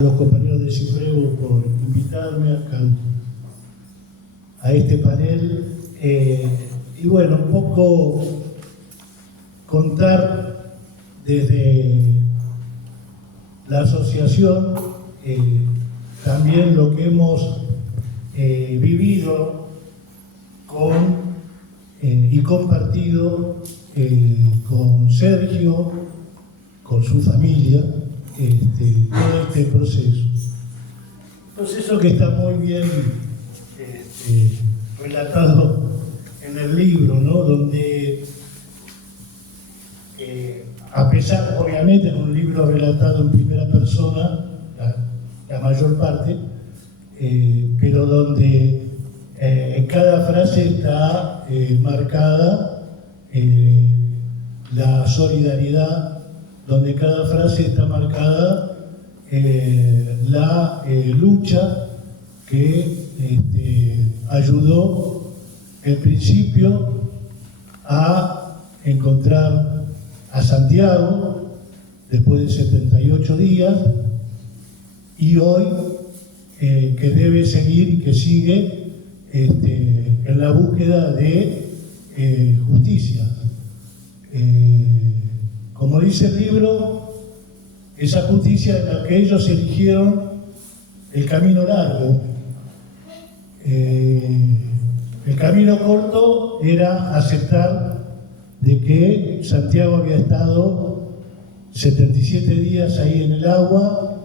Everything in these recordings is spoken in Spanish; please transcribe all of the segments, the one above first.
Los compañeros de Cifreu por invitarme a este panel y bueno, un poco contar desde la asociación también lo que hemos vivido y compartido con Sergio, con su familia, todo este proceso. Proceso que está muy bien relatado en el libro, ¿no? Donde, a pesar, obviamente, es un libro relatado en primera persona, la mayor parte, pero donde en cada frase está marcada la solidaridad, donde cada frase está marcada la lucha que ayudó en principio a encontrar a Santiago después de 78 días y hoy que debe seguir y que sigue en la búsqueda de justicia. Como dice el libro, esa justicia en la que ellos eligieron el camino largo. El camino corto era aceptar de que Santiago había estado 77 días ahí en el agua,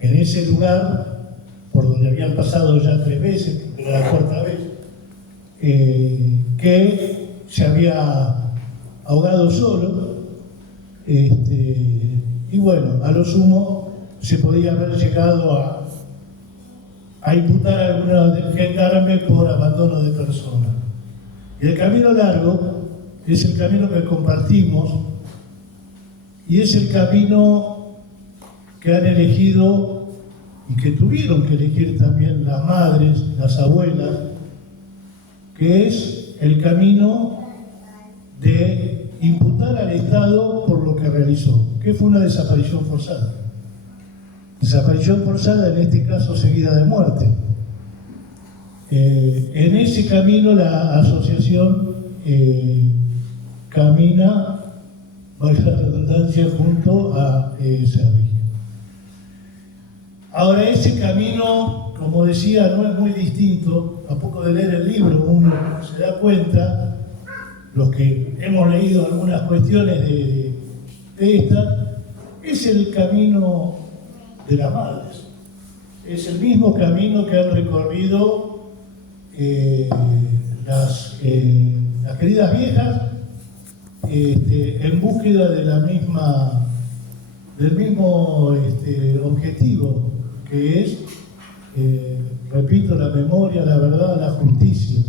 en ese lugar, por donde habían pasado ya 3 veces, pero la 4ª vez, que se había ahogado solo. Y bueno, a lo sumo se podía haber llegado a imputar a alguna gendarme por abandono de persona. Y el camino largo es el camino que compartimos y es el camino que han elegido y que tuvieron que elegir también las madres, las abuelas, que es el camino de imputar al Estado por lo que realizó, que fue una desaparición forzada. Desaparición forzada, en este caso seguida de muerte. En ese camino la asociación camina, valga la redundancia, junto a Sergio. Ahora, ese camino, como decía, no es muy distinto. A poco de leer el libro uno se da cuenta, los que hemos leído algunas cuestiones de estas, es el camino de las madres. Es el mismo camino que han recorrido las queridas viejas en búsqueda de del mismo objetivo, que es, repito, la memoria, la verdad, la justicia.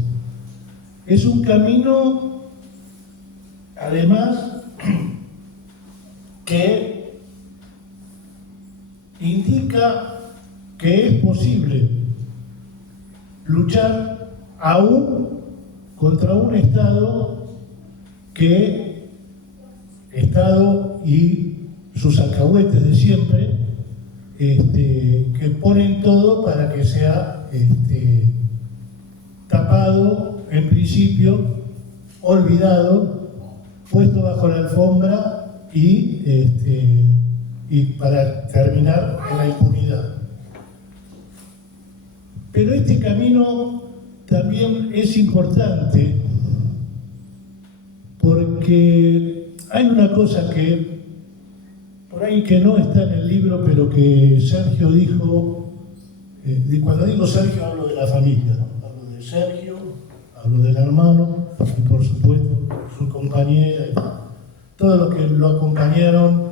Es un camino, además, que indica que es posible luchar aún contra un Estado y sus alcahuetes de siempre, que ponen todo para que sea tapado, en principio, olvidado, puesto bajo la alfombra y para terminar en la impunidad. Pero este camino también es importante porque hay una cosa que por ahí que no está en el libro, pero que Sergio dijo. Cuando digo Sergio hablo de la familia, ¿no? Hablo de Sergio, hablo del hermano y por supuesto su compañera y todos los que lo acompañaron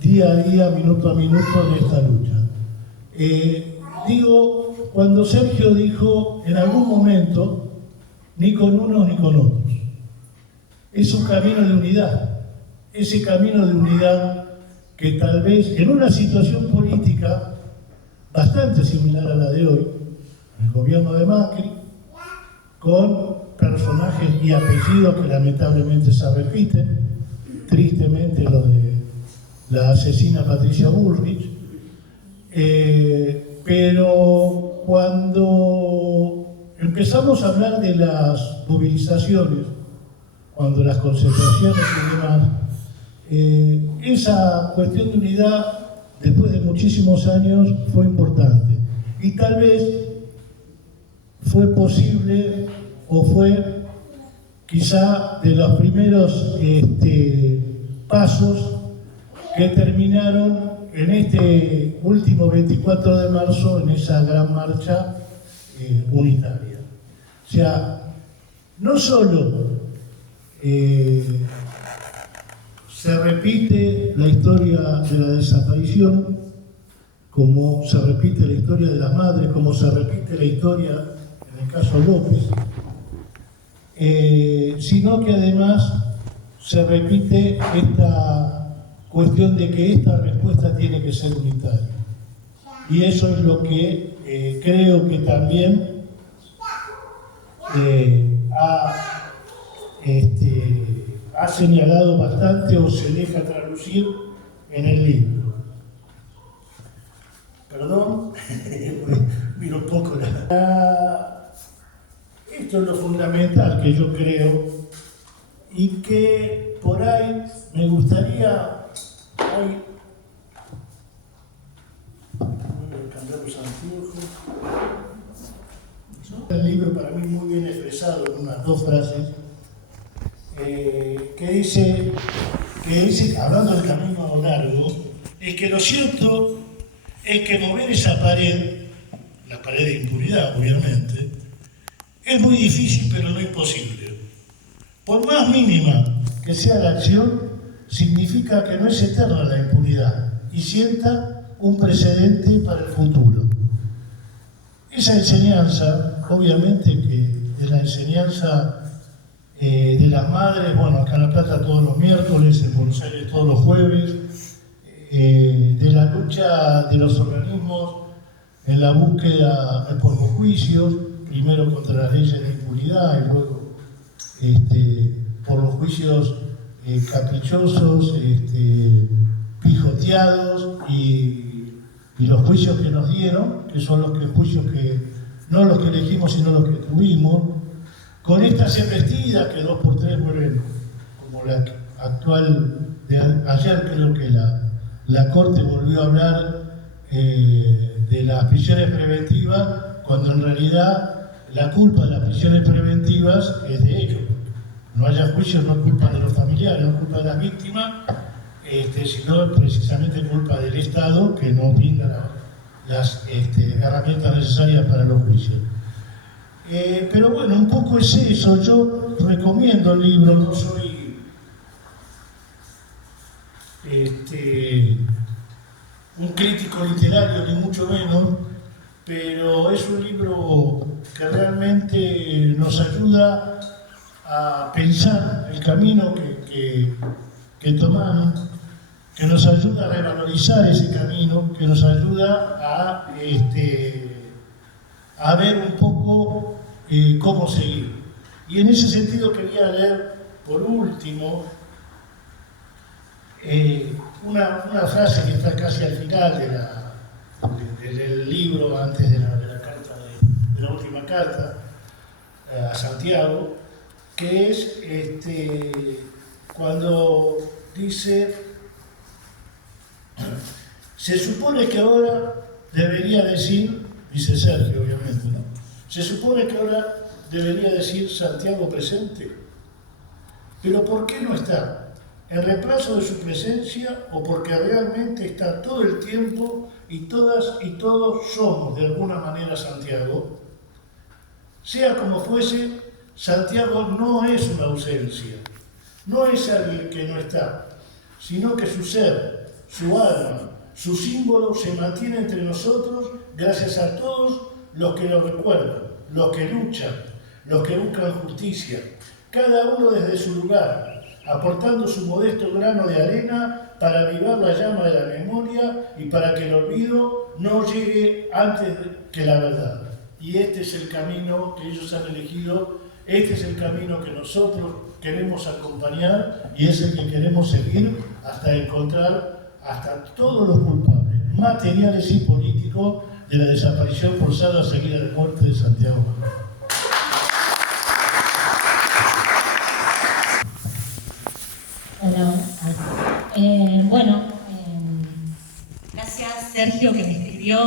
día a día, minuto a minuto en esta lucha. Cuando Sergio dijo en algún momento, ni con unos ni con otros, es un camino de unidad, ese camino de unidad que tal vez en una situación política bastante similar a la de hoy, el gobierno de Macri, con personajes y apellidos que lamentablemente se repiten, tristemente lo de la asesina Patricia Bullrich, Pero cuando empezamos a hablar de las movilizaciones, cuando las concentraciones y demás, esa cuestión de unidad, después de muchísimos años, fue importante. Y tal vez fue posible o fue quizá de los primeros pasos que terminaron en este último 24 de marzo, en esa gran marcha unitaria. O sea, no solo se repite la historia de la desaparición, como se repite la historia de las madres, como se repite la historia, en el caso López, sino que además se repite esta cuestión de que esta respuesta tiene que ser unitaria. Y eso es lo que creo que también ha señalado bastante o se deja traducir en el libro. Perdón, miro un poco esto es lo fundamental que yo creo y que por ahí me gustaría cambiar los anteojos. El libro para mí muy bien expresado en unas 2 frases que dice, hablando del camino largo, es que lo cierto es que mover esa pared, la pared de impunidad obviamente, es muy difícil pero no imposible. Por más mínima que sea la acción, significa que no es eterna la impunidad y sienta un precedente para el futuro. Esa enseñanza, obviamente que es la enseñanza de las madres, bueno, acá en La Plata todos los miércoles, en Buenos Aires todos los jueves, de la lucha de los organismos en la búsqueda por los juicios, primero contra las leyes de impunidad y luego por los juicios caprichosos, pijoteados y los juicios que nos dieron, que son los juicios que no los que elegimos sino los que tuvimos, con estas embestidas que 2x3 vuelven, como la actual de ayer creo que la Corte volvió a hablar de las prisiones preventivas, cuando en realidad la culpa de las prisiones preventivas es de ellos. No haya juicios no es culpa de los familiares, no es culpa de las víctimas, sino precisamente culpa del Estado que no brinda las herramientas necesarias para los juicios. Pero bueno, un poco es eso. Yo recomiendo el libro, no soy un crítico literario ni mucho menos, pero es un libro que realmente nos ayuda a pensar el camino que tomamos, que nos ayuda a revalorizar ese camino, que nos ayuda a ver un poco cómo seguir. Y en ese sentido quería leer, por último, una frase que está casi al final del libro, antes de la última carta a Santiago, que es cuando dice: se supone que ahora debería decir, dice Sergio obviamente, ¿no? Se supone que ahora debería decir Santiago presente, pero ¿por qué no está? ¿En reemplazo de su presencia o porque realmente está todo el tiempo y todas y todos somos de alguna manera Santiago? Sea como fuese, Santiago no es una ausencia, no es alguien que no está, sino que su ser, su alma, su símbolo se mantiene entre nosotros gracias a todos los que lo recuerdan, los que luchan, los que buscan justicia, cada uno desde su lugar, aportando su modesto grano de arena para avivar la llama de la memoria y para que el olvido no llegue antes que la verdad. Y este es el camino que ellos han elegido, este es el camino que nosotros queremos acompañar y es el que queremos seguir hasta encontrar hasta todos los culpables. materiales y políticos de la desaparición forzada seguida de muerte de Santiago Manuel. Hola. Gracias Sergio que me escribió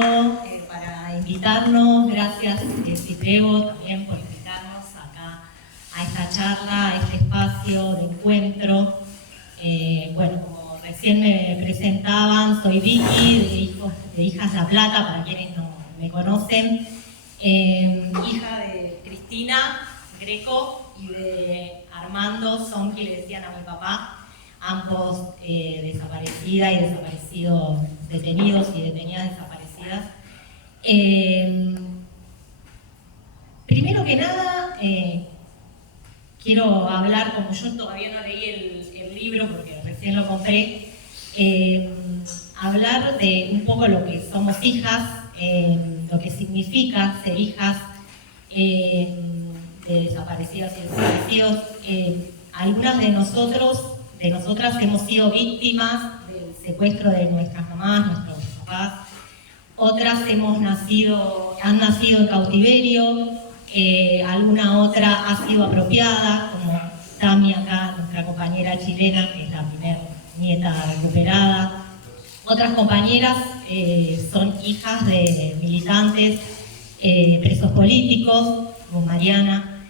para invitarnos, gracias Citrego también por invitarnos acá a esta charla, a este espacio de encuentro. Como recién me presentaban, soy Vicky, de Hijas La Plata, para quienes no me conocen, hija de Cristina Greco y de Armando Sonqui, le decían a mi papá, ambos desaparecidas y desaparecidos, detenidos y detenidas desaparecidas. Primero que nada, quiero hablar, como yo todavía no leí el libro porque recién lo compré, hablar de un poco lo que somos hijas, lo que significa ser hijas de desaparecidas y desaparecidos. Algunas de nosotras hemos sido víctimas del secuestro de nuestras mamás, nuestros papás. Otras han nacido en cautiverio, alguna otra ha sido apropiada, como Tami acá, nuestra compañera chilena, que es la primera nieta recuperada. Otras compañeras son hijas de militantes, presos políticos, como Mariana.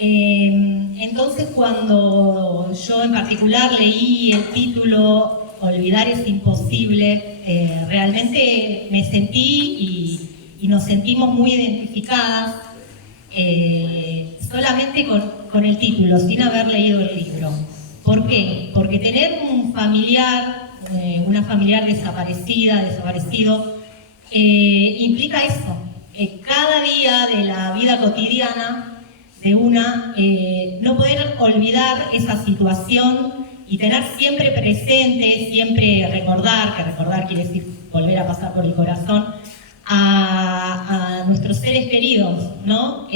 Entonces, cuando yo en particular leí el título Olvidar es imposible, realmente me sentí y nos sentimos muy identificadas solamente con el título, sin haber leído el libro. ¿Por qué? Porque tener un familiar, una familiar desaparecido, implica eso. Cada día de la vida cotidiana de una, no poder olvidar esa situación y tener siempre presente, siempre recordar, que recordar quiere decir volver a pasar por el corazón, a nuestros seres queridos, ¿no?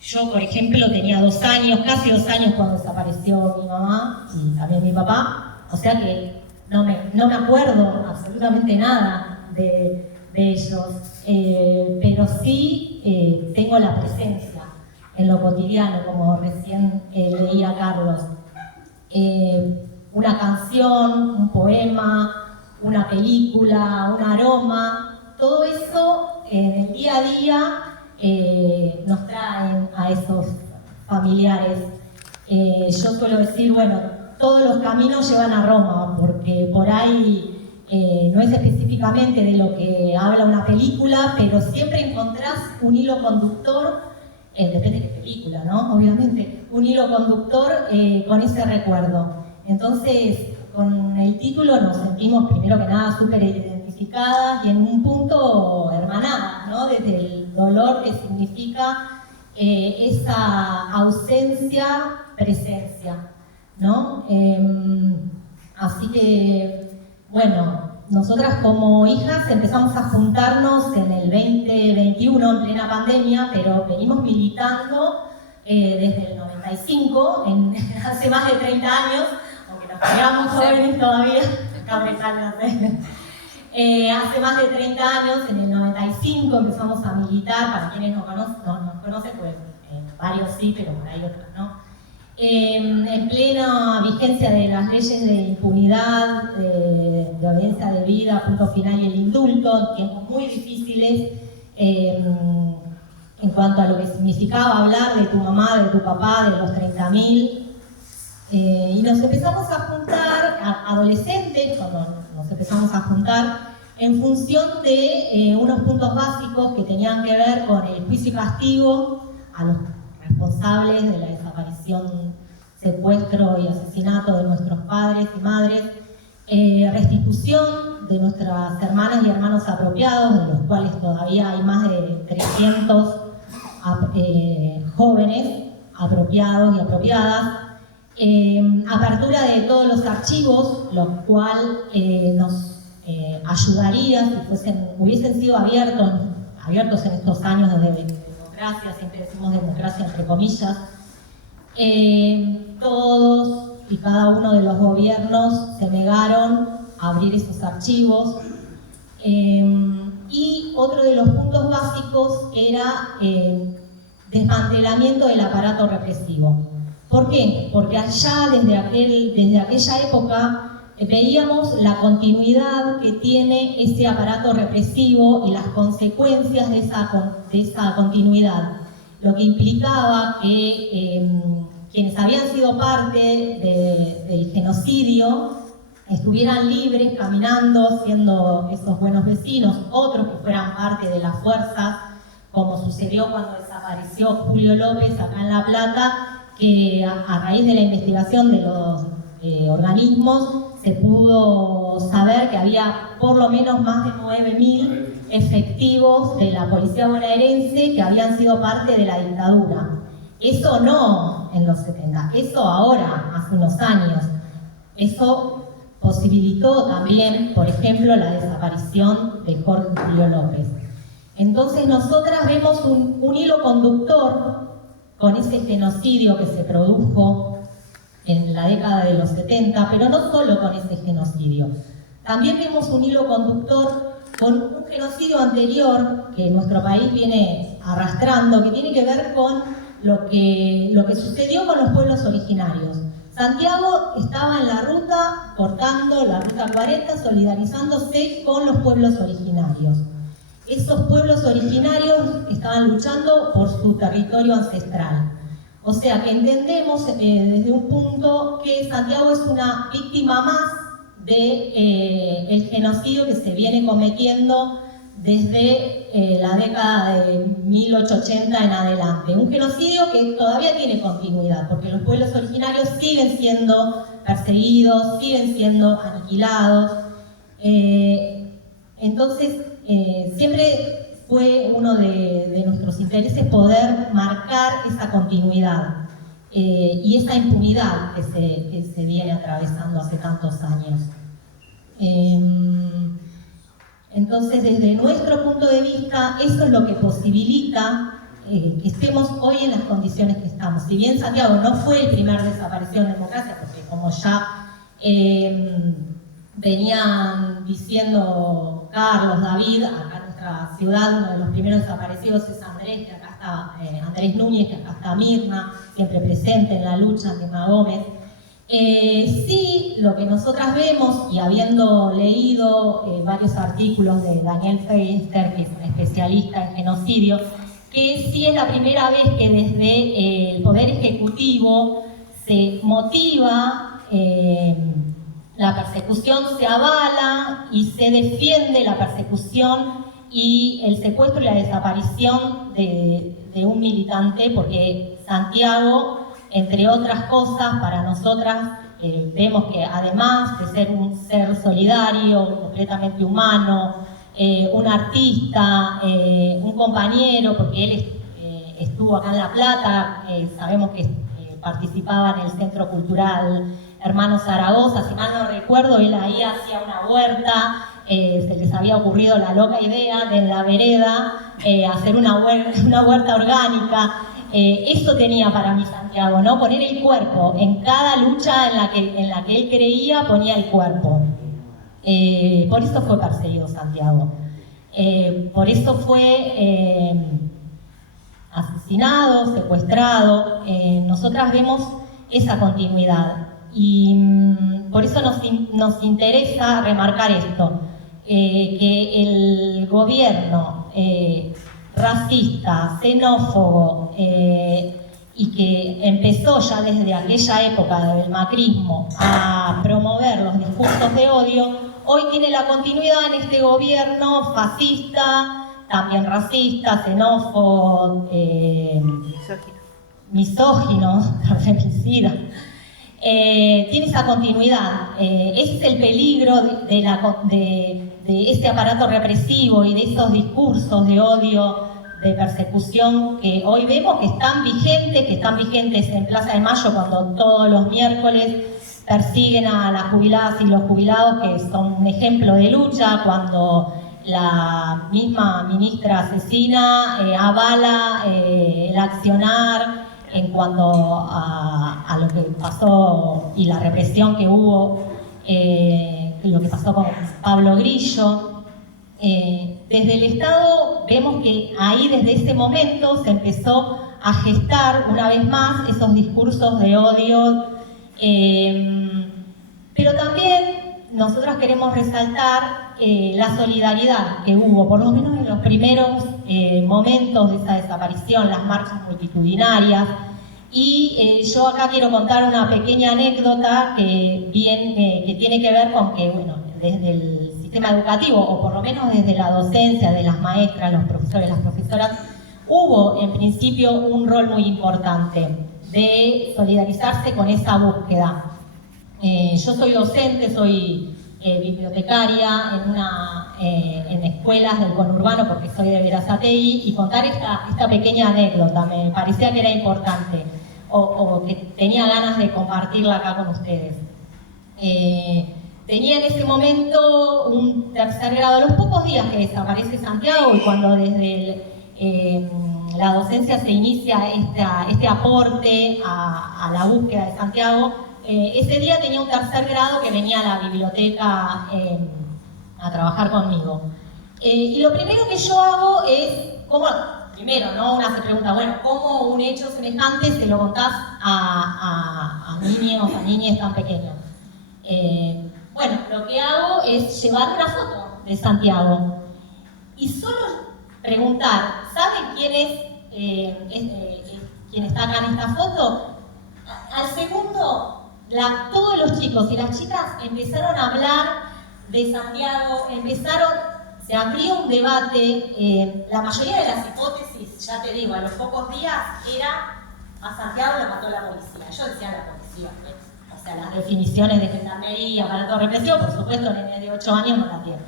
Yo, por ejemplo, tenía 2 años, casi 2 años cuando desapareció mi mamá y también mi papá, o sea que no me acuerdo absolutamente nada de ellos, pero sí tengo la presencia en lo cotidiano, como recién leía Carlos. Una canción, un poema, una película, un aroma, todo eso en el día a día nos traen a esos familiares. Yo suelo decir, todos los caminos llevan a Roma, porque por ahí no es específicamente de lo que habla una película, pero siempre encontrás un hilo conductor, depende de qué película, ¿no? Obviamente, un hilo conductor con ese recuerdo. Entonces, con el título nos sentimos primero que nada súper identificadas y en un punto hermanadas, ¿no? Desde el dolor que significa esa ausencia, presencia, ¿no? Así que, nosotras como hijas empezamos a juntarnos en el 2021, en plena pandemia, pero venimos militando desde el 95, hace más de 30 años, aunque nos veamos jóvenes todavía, hace más de 30 años, en el 95 empezamos a militar, para quienes nos conocen, pues varios sí, pero por ahí otros no. En plena vigencia de las leyes de impunidad, de obediencia de vida, punto final y el indulto, tiempos muy difíciles en cuanto a lo que significaba hablar de tu mamá, de tu papá, de los 30.000. Y nos empezamos a juntar, adolescentes, cuando nos empezamos a juntar, en función de unos puntos básicos que tenían que ver con el juicio y castigo a los responsables de la desaparición, secuestro y asesinato de nuestros padres y madres, restitución de nuestras hermanas y hermanos apropiados, de los cuales todavía hay más de 300 jóvenes apropiados y apropiadas, apertura de todos los archivos, lo cual nos ayudaría si hubiesen sido abiertos en estos años de democracia, siempre decimos democracia entre comillas. Todos y cada uno de los gobiernos se negaron a abrir esos archivos, Y otro de los puntos básicos era desmantelamiento del aparato represivo. ¿Por qué? Porque allá, desde aquella época, veíamos la continuidad que tiene ese aparato represivo y las consecuencias de esa continuidad. Lo que implicaba que quienes habían sido parte del genocidio estuvieran libres, caminando, siendo esos buenos vecinos, otros que fueran parte de las fuerzas, como sucedió cuando desapareció Julio López acá en La Plata, que a raíz de la investigación de los organismos se pudo saber que había por lo menos más de 9.000 efectivos de la policía bonaerense que habían sido parte de la dictadura. Eso no en los 70, eso ahora, hace unos años. Eso posibilitó también, por ejemplo, la desaparición de Jorge Julio López. Entonces nosotras vemos un hilo conductor con ese genocidio que se produjo en la década de los 70, pero no solo con ese genocidio. También vemos un hilo conductor con un genocidio anterior que nuestro país viene arrastrando, que tiene que ver con lo que sucedió con los pueblos originarios. Santiago estaba en la ruta, cortando la ruta 40, solidarizándose con los pueblos originarios. Esos pueblos originarios estaban luchando por su territorio ancestral. O sea que entendemos desde un punto que Santiago es una víctima más del genocidio que se viene cometiendo desde la década de 1880 en adelante. Un genocidio que todavía tiene continuidad, porque los pueblos originarios siguen siendo perseguidos, siguen siendo aniquilados. Entonces, siempre fue uno de nuestros intereses poder marcar esa continuidad y esa impunidad que se viene atravesando hace tantos años. Entonces, desde nuestro punto de vista, eso es lo que posibilita que estemos hoy en las condiciones que estamos. Si bien Santiago no fue el primer desaparecido en democracia, porque como ya venían diciendo Carlos, David, acá en nuestra ciudad uno de los primeros desaparecidos es Andrés, que acá está Andrés Núñez, que acá está Mirna, siempre presente en la lucha, Mirna Gómez. Sí, lo que nosotras vemos, y habiendo leído varios artículos de Daniel Feister, que es un especialista en genocidio, que sí es la primera vez que desde el Poder Ejecutivo se motiva la persecución, se avala y se defiende la persecución y el secuestro y la desaparición de un militante, porque Santiago, entre otras cosas, para nosotras vemos que además de ser un ser solidario, completamente humano, un artista, un compañero, porque él estuvo acá en La Plata, sabemos que participaba en el Centro Cultural Hermanos Zaragoza, si mal no recuerdo, él ahí hacía una huerta, se les había ocurrido la loca idea de en la vereda hacer una huerta orgánica. Eso tenía para mí Santiago, ¿no? Poner el cuerpo. En cada lucha en la que él creía, ponía el cuerpo. Por eso fue perseguido Santiago. Por eso fue asesinado, secuestrado. Nosotras vemos esa continuidad. Y por eso nos interesa remarcar esto. Que el gobierno racista, xenófobo, y que empezó ya desde aquella época del macrismo a promover los discursos de odio, hoy tiene la continuidad en este gobierno fascista, también racista, xenófobo, misógino, femicida. Tiene esa continuidad. Ese es el peligro de este aparato represivo y de esos discursos de odio, de persecución que hoy vemos que están vigentes en Plaza de Mayo, cuando todos los miércoles persiguen a las jubiladas y los jubilados, que son un ejemplo de lucha, cuando la misma ministra asesina avala el accionar en cuanto a lo que pasó y la represión que hubo, lo que pasó con Pablo Grillo. Desde el Estado vemos que ahí desde ese momento se empezó a gestar una vez más esos discursos de odio, pero también nosotros queremos resaltar la solidaridad que hubo, por lo menos en los primeros momentos de esa desaparición, las marchas multitudinarias. Y yo acá quiero contar una pequeña anécdota que tiene que ver con que, bueno, desde el sistema educativo, o por lo menos desde la docencia, de las maestras, los profesores, las profesoras, hubo en principio un rol muy importante de solidarizarse con esa búsqueda. Yo soy docente, soy bibliotecaria en escuelas del conurbano porque soy de Berazategui, y contar esta pequeña anécdota me parecía que era importante o que tenía ganas de compartirla acá con ustedes. Tenía en ese momento un tercer grado, a los pocos días que desaparece Santiago y cuando desde la docencia se inicia este aporte a la búsqueda de Santiago. Ese día tenía un tercer grado que venía a la biblioteca a trabajar conmigo. Y lo primero que yo hago es, primero, ¿no? Una se pregunta, bueno, ¿cómo un hecho semejante se lo contás a niños, a niñas tan pequeños? Bueno, lo que hago es llevar una foto de Santiago y solo preguntar, ¿saben quién es quién está acá en esta foto? Al segundo, todos los chicos y las chicas empezaron a hablar de Santiago, se abrió un debate, la mayoría de las hipótesis, ya te digo, a los pocos días era a Santiago lo mató la policía. Yo decía la policía, ¿ves? O sea, las definiciones de gendarmería, aparato represivo, por supuesto, nenes de 8 años no la tienen.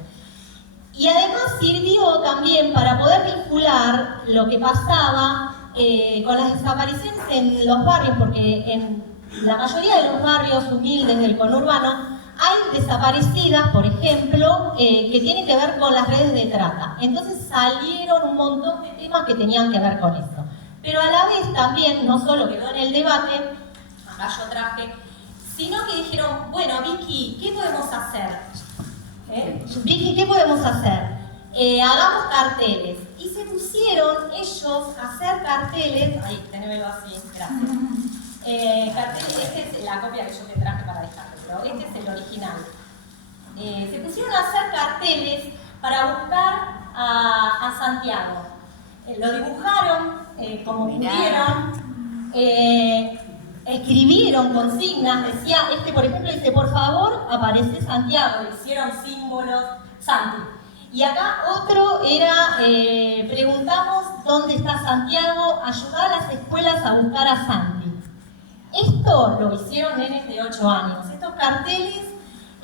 Y además sirvió también para poder vincular lo que pasaba con las desapariciones en los barrios, porque en la mayoría de los barrios humildes del conurbano hay desaparecidas, por ejemplo, que tienen que ver con las redes de trata. Entonces salieron un montón de temas que tenían que ver con eso. Pero a la vez también, no solo quedó en el debate, acá yo traje, sino que dijeron, bueno, Vicky, ¿qué podemos hacer? Vicky, ¿qué podemos hacer? Hagamos carteles. Y se pusieron ellos a hacer carteles, ahí, tenémelo así, gracias. Carteles, esta es la copia que yo te traje para dejarlo, pero este es el original. Se pusieron a hacer carteles para buscar a Santiago. Lo dibujaron como pudieron, escribieron consignas, decía, por ejemplo, dice, por favor, aparece Santiago, le hicieron símbolos, Santi. Y acá otro era, preguntamos dónde está Santiago, ayudar a las escuelas a buscar a Santi. Esto lo hicieron nenes de 8 años. Estos carteles,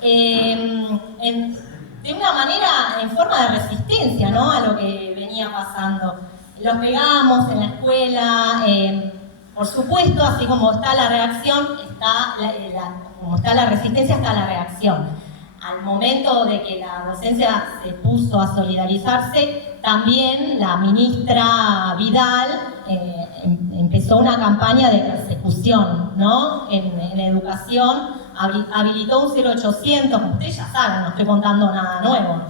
de una manera, en forma de resistencia, ¿no?, a lo que venía pasando. Los pegamos en la escuela, por supuesto, así como está la reacción, como está la resistencia, está la reacción. Al momento de que la docencia se puso a solidarizarse, también la ministra Vidal empezó una campaña de persecución, ¿no?, en educación, habilitó un 0800, como ustedes ya saben, no estoy contando nada nuevo.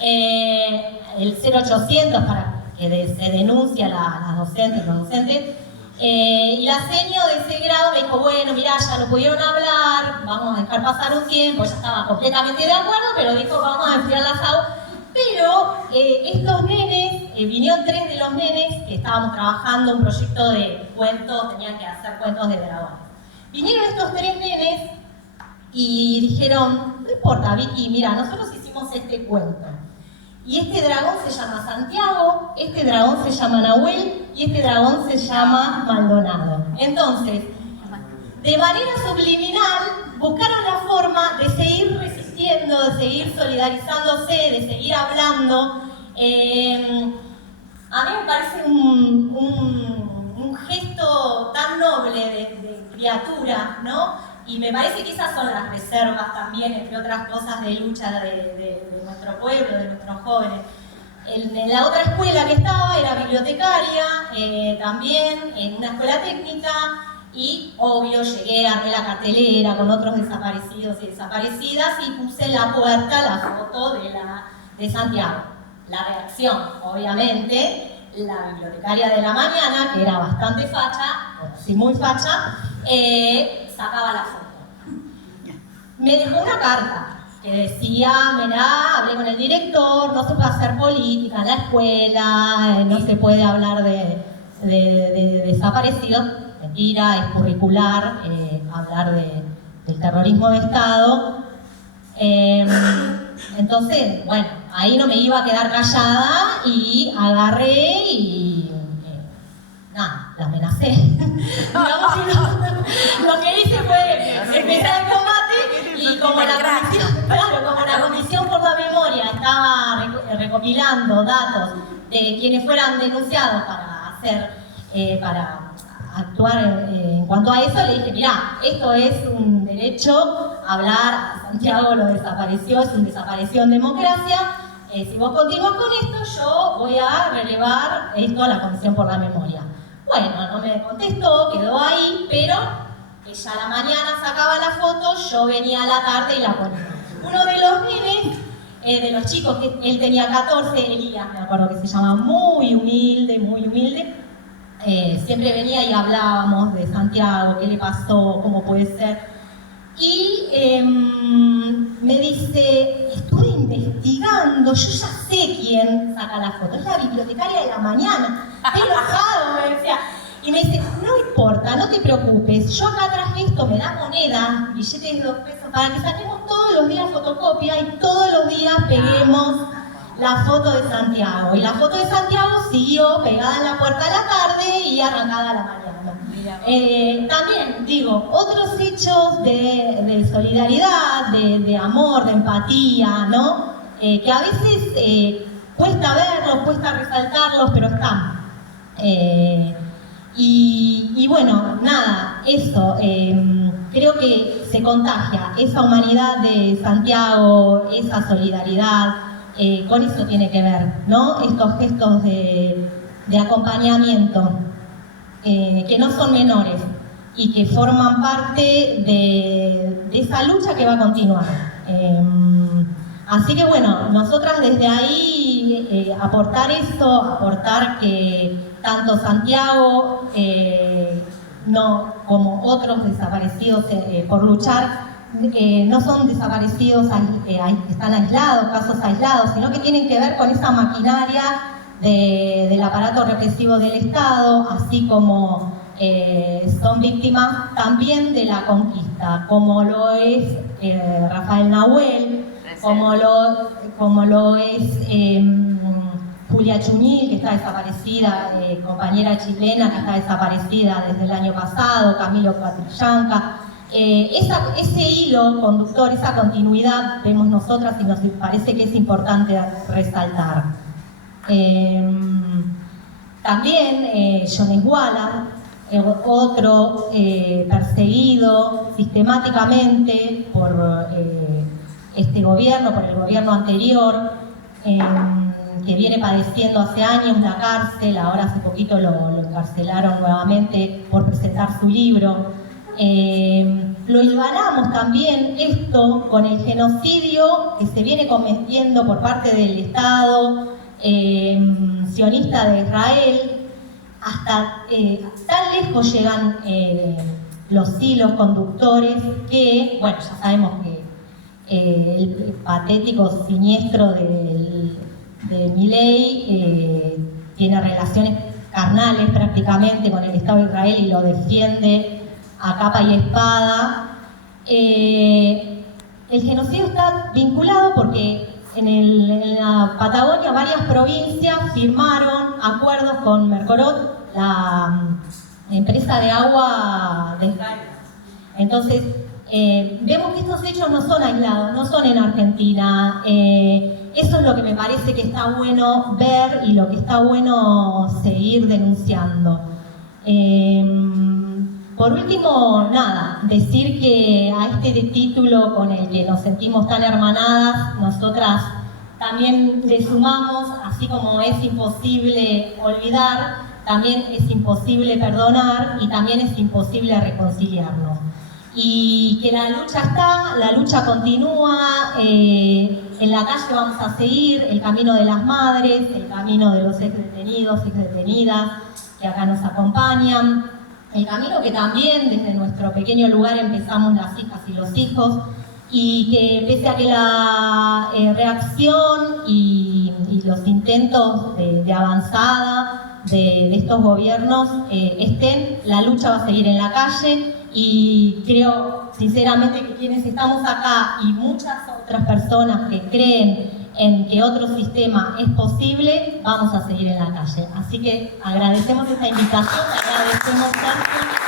El 0800 para que se denuncie a las docentes y los docentes. Y la seño de ese grado me dijo, bueno, mirá, ya lo pudieron hablar, vamos a dejar pasar un tiempo. Ella estaba completamente de acuerdo, pero dijo, vamos a enfriar las aguas. Pero estos nenes, vinieron 3 de los nenes que estábamos trabajando un proyecto de cuentos, tenían que hacer cuentos de dragones. Vinieron estos 3 nenes y dijeron, no importa, Vicky, mira, nosotros hicimos este cuento. Y este dragón se llama Santiago, este dragón se llama Nahuel y este dragón se llama Maldonado. Entonces, de manera subliminal, buscaron la forma de seguir resistiendo, de seguir solidarizándose, de seguir hablando. A mí me parece un gesto tan noble de criatura, ¿no? Y me parece que esas son las reservas también, entre otras cosas, de lucha de nuestro pueblo, de nuestros jóvenes. En la otra escuela que estaba era bibliotecaria, también en una escuela técnica, y obvio llegué, armé la cartelera con otros desaparecidos y desaparecidas y puse en la puerta la foto de Santiago. La reacción, obviamente, la bibliotecaria de la mañana, que era bastante facha, o sí muy facha, sacaba la foto. Me dejó una carta que decía, mirá, hablé con el director, no se puede hacer política en la escuela, no se puede hablar de desaparecidos. Mentira, es curricular hablar del terrorismo de Estado. Entonces, bueno, ahí no me iba a quedar callada y agarré y nada, la amenacé. Digamos que lo que hice fue empezar el combate y como la Comisión por la Memoria estaba recopilando datos de quienes fueran denunciados para actuar en cuanto a eso, le dije, mirá, esto es un derecho a hablar, Santiago lo desapareció, es un desapareció en democracia, si vos continúas con esto, yo voy a relevar esto a la Comisión por la Memoria. Bueno, no me contestó, quedó ahí, pero ella a la mañana sacaba la foto, yo venía a la tarde y la ponía. Uno de los nenes, de los chicos, que él tenía 14, Elías, me acuerdo que se llama, muy humilde, siempre venía y hablábamos de Santiago, qué le pasó, cómo puede ser. Y me dice, estuve investigando, yo ya sé quién saca la foto, es la bibliotecaria de la mañana. Estoy enojado, me decía. Y me dice, no importa, no te preocupes, yo acá traje esto, me da moneda, billetes de 2 pesos, para que saquemos todos los días fotocopia y todos los días peguemos la foto de Santiago. Y la foto de Santiago siguió pegada en la puerta a la tarde y arrancada a la mañana. También, digo, otros hechos de solidaridad, de amor, de empatía, ¿no? Que a veces cuesta verlos, cuesta resaltarlos, pero están. Y bueno, nada, eso, creo que se contagia esa humanidad de Santiago, esa solidaridad, con eso tiene que ver, ¿no? Estos gestos de acompañamiento, que no son menores y que forman parte de esa lucha que va a continuar. Así que bueno, nosotras desde ahí aportar eso, aportar que tanto Santiago no, como otros desaparecidos por luchar, no son desaparecidos, están aislados, casos aislados, sino que tienen que ver con esa maquinaria del aparato represivo del Estado, así como son víctimas también de la conquista, como lo es Rafael Nahuel, como lo es Julia Chuñil, que está desaparecida, compañera chilena que está desaparecida desde el año pasado, Camilo Catrillanca. Ese hilo conductor, esa continuidad, vemos nosotras y nos parece que es importante resaltar. También Jones Walla, otro perseguido sistemáticamente por este gobierno, por el gobierno anterior, que viene padeciendo hace años la cárcel, ahora hace poquito lo encarcelaron nuevamente por presentar su libro. Lo hilvanamos también esto con el genocidio que se viene cometiendo por parte del Estado sionista de Israel. Hasta tan lejos llegan los hilos conductores que, bueno, ya sabemos que el patético siniestro de Milei tiene relaciones carnales prácticamente con el Estado de Israel y lo defiende a capa y espada. El genocidio está vinculado porque en la Patagonia varias provincias firmaron acuerdos con Mercorot, la empresa de agua de Israel. Entonces, vemos que estos hechos no son aislados, no son en Argentina. Eso es lo que me parece que está bueno ver y lo que está bueno seguir denunciando. Por último, nada, decir que a este título con el que nos sentimos tan hermanadas, nosotras también le sumamos, así como es imposible olvidar, también es imposible perdonar y también es imposible reconciliarnos. Y que la lucha está, la lucha continúa, En la calle vamos a seguir el camino de las madres, el camino de los exdetenidos, exdetenidas que acá nos acompañan, el camino que también desde nuestro pequeño lugar empezamos las hijas y los hijos, y que pese a que la reacción y los intentos de avanzada de estos gobiernos estén, la lucha va a seguir en la calle, y creo sinceramente que quienes estamos acá y muchas otras personas que creen en que otro sistema es posible, vamos a seguir en la calle. Así que agradecemos esta invitación, agradecemos Sergio.